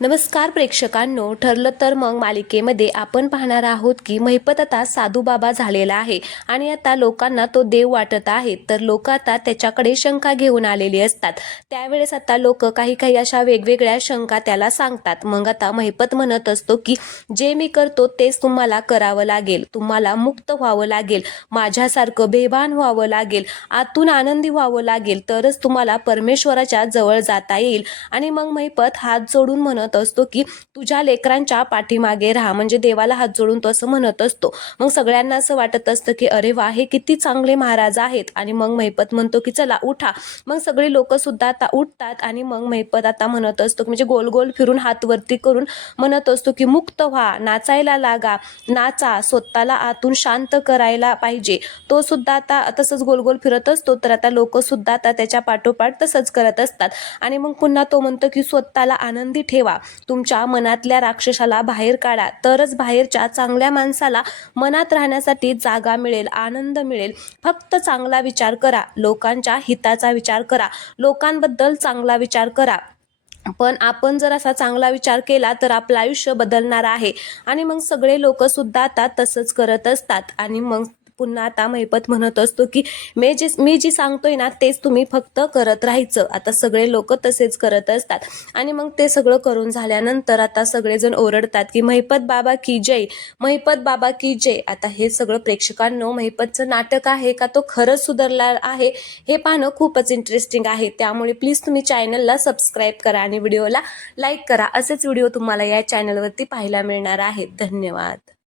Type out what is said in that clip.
नमस्कार प्रेक्षकांनो, ठरलं तर मग मालिकेमध्ये आपण पाहणार आहोत की महिपत आता साधूबाबा झालेला आहे आणि आता लोकांना तो देव वाटत आहे. तर लोक आता त्याच्याकडे शंका घेऊन आलेली असतात. त्यावेळेस आता लोक काही अशा वेगवेगळ्या शंका त्याला सांगतात. मग आता महिपत म्हणत असतो की जे मी करतो तेच तुम्हाला करावं लागेल, तुम्हाला मुक्त व्हावं लागेल, माझ्यासारखं बेभान व्हावं लागेल, आतून आनंदी व्हावं लागेल, तरच तुम्हाला परमेश्वराच्या जवळ जाता येईल. आणि मग महिपत हात जोडून म्हणत असतो की तुझ्या लेकरांच्या पाठीमागे राहा, म्हणजे देवाला हात जोडून तो असं म्हणत असतो. मग सगळ्यांना असं वाटत असतं की अरे वा, हे किती चांगले महाराज आहेत. आणि मग महिपत म्हणतो की चला उठा. मग सगळी लोक सुद्धा आता उठतात आणि मग महिपत आता म्हणत असतो म्हणजे गोल गोल फिरून हात वरती करून म्हणत असतो की मुक्त व्हा, नाचायला लागा, नाचा, स्वतःला आतून शांत करायला पाहिजे. तो सुद्धा आता तसंच गोल गोल फिरत असतो. तर आता लोक सुद्धा आता त्याच्या पाठोपाठ तसंच करत असतात. आणि मग पुन्हा तो म्हणतो की स्वतःला आनंदी ठेवा, तुमच्या मनातल्या राक्षसाला बाहेर काढा, तरच बाहेरच्या चांगल्या माणसाला मनात राहण्यासाठी जागा मिळेल, आनंद मिळेल. फक्त चांगला विचार करा, लोकांच्या हिताचा विचार करा, लोकांबद्दल चांगला विचार करा. पण आपण जर असा चांगला विचार केला तर आपलं आयुष्य बदलणार आहे. आणि मग सगळे लोक सुद्धा आता तसंच करत असतात. आणि मग पुन्हा आता महिपत म्हणत असतो की मी जी सांगतोय ना तेच तुम्ही फक्त करत राहायचं. आता सगळे लोक तसेच करत असतात. आणि मग ते सगळं करून झाल्यानंतर आता सगळेजण ओरडतात की महिपत बाबा की जय, महिपत बाबा की जय. आता हे सगळं प्रेक्षकांनो, महिपतचं नाटक आहे का तो खरंच सुधारला आहे हे पाहणं खूपच इंटरेस्टिंग आहे. त्यामुळे प्लीज तुम्ही चॅनलला सबस्क्राईब करा आणि व्हिडिओला लाईक करा. असेच व्हिडिओ तुम्हाला या चॅनलवरती पाहायला मिळणार आहेत. धन्यवाद.